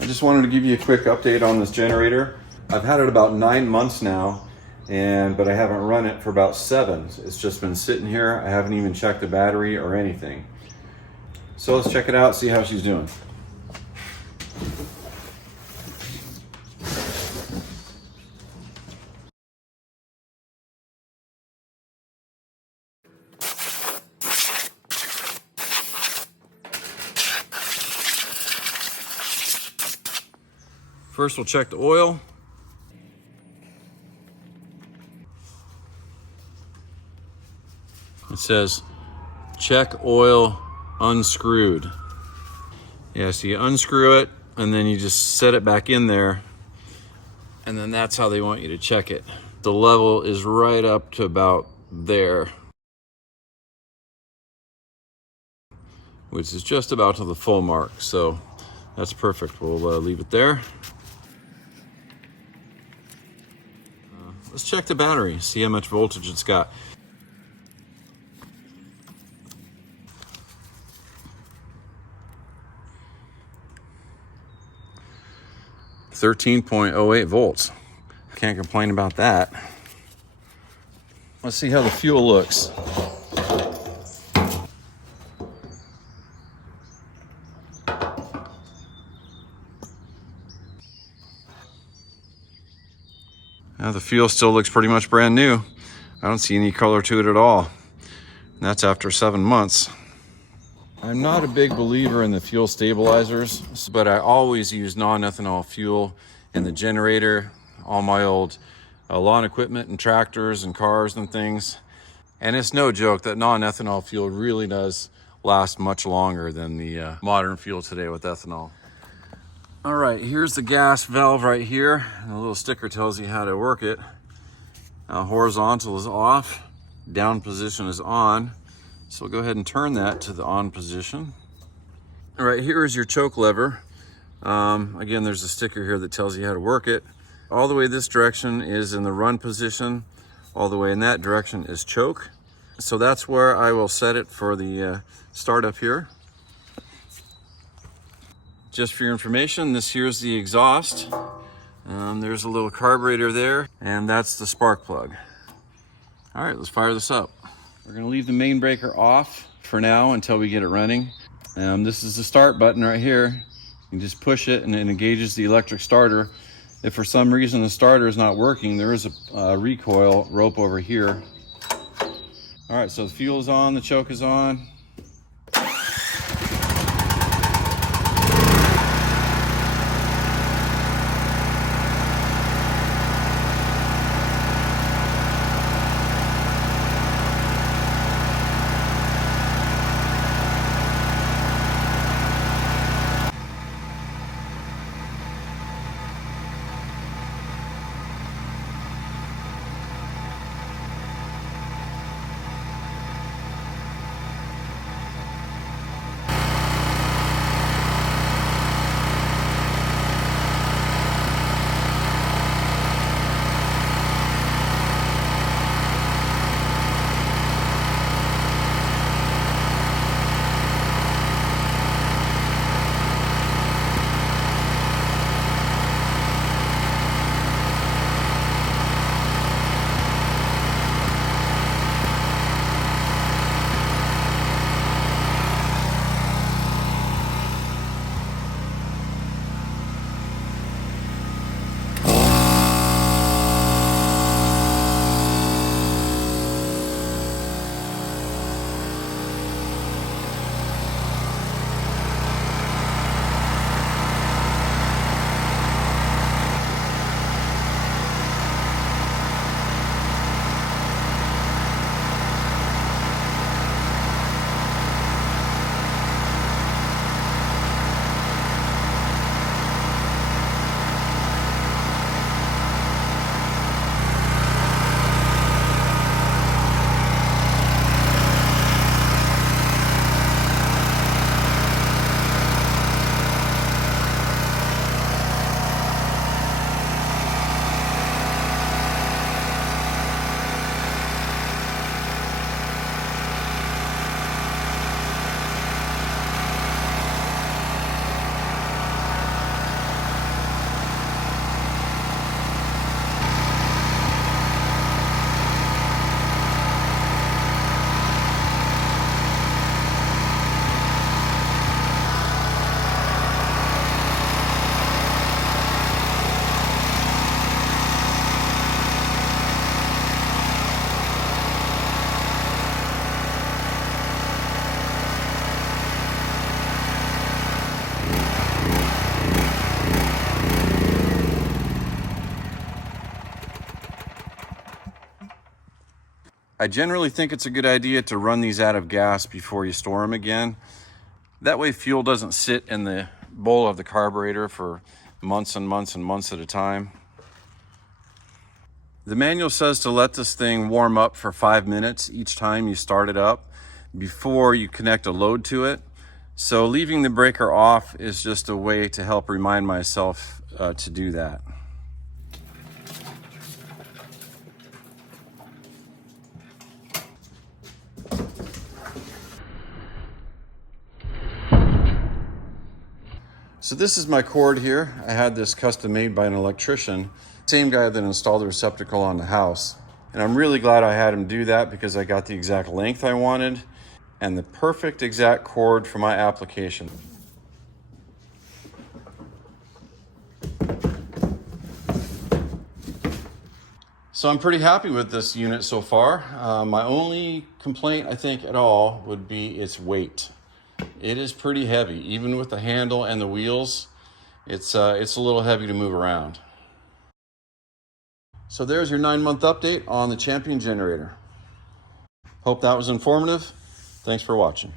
I just wanted to give you a quick update on this generator. I've had it about 9 months now, but I haven't run it for about 7. It's just been sitting here. I haven't even checked the battery or anything. So let's check it out, see how she's doing. First, we'll check the oil. It says, check oil unscrewed. Yeah, so you unscrew it and then you just set it back in there, and then that's how they want you to check it. The level is right up to about there, which is just about to the full mark. So that's perfect. We'll leave it there. Let's check the battery, see how much voltage it's got. .08 volts. Can't complain about that. Let's see how the fuel looks. Now the fuel still looks pretty much brand new. I don't see any color to it at all. And that's after 7 months. I'm not a big believer in the fuel stabilizers, but I always use non-ethanol fuel in the generator, all my old lawn equipment and tractors and cars and things. And it's no joke that non-ethanol fuel really does last much longer than the modern fuel today with ethanol. All right, here's the gas valve right here. And a little sticker tells you how to work it. Horizontal is off, down position is on. So we'll go ahead and turn that to the on position. All right, here is your choke lever. Again, there's a sticker here that tells you how to work it. All the way this direction is in the run position. All the way in that direction is choke. So that's where I will set it for the startup here. Just for your information, this here is the exhaust. There's a little carburetor there, and that's the spark plug. All right, let's fire this up. We're gonna leave the main breaker off for now until we get it running. This is the start button right here. You just push it and it engages the electric starter. If for some reason the starter is not working, there is a recoil rope over here. All right, so the fuel is on, the choke is on. I generally think it's a good idea to run these out of gas before you store them again. That way fuel doesn't sit in the bowl of the carburetor for months and months and months at a time. The manual says to let this thing warm up for 5 minutes each time you start it up before you connect a load to it. So leaving the breaker off is just a way to help remind myself to do that. So this is my cord here. I had this custom made by an electrician, same guy that installed the receptacle on the house. And I'm really glad I had him do that because I got the exact length I wanted and the perfect exact cord for my application. So I'm pretty happy with this unit so far. My only complaint, I think, at all would be its weight. It is pretty heavy, even with the handle and the wheels. It's a little heavy to move around. So there's your 9-month update on the Champion generator. Hope that was informative. Thanks for watching.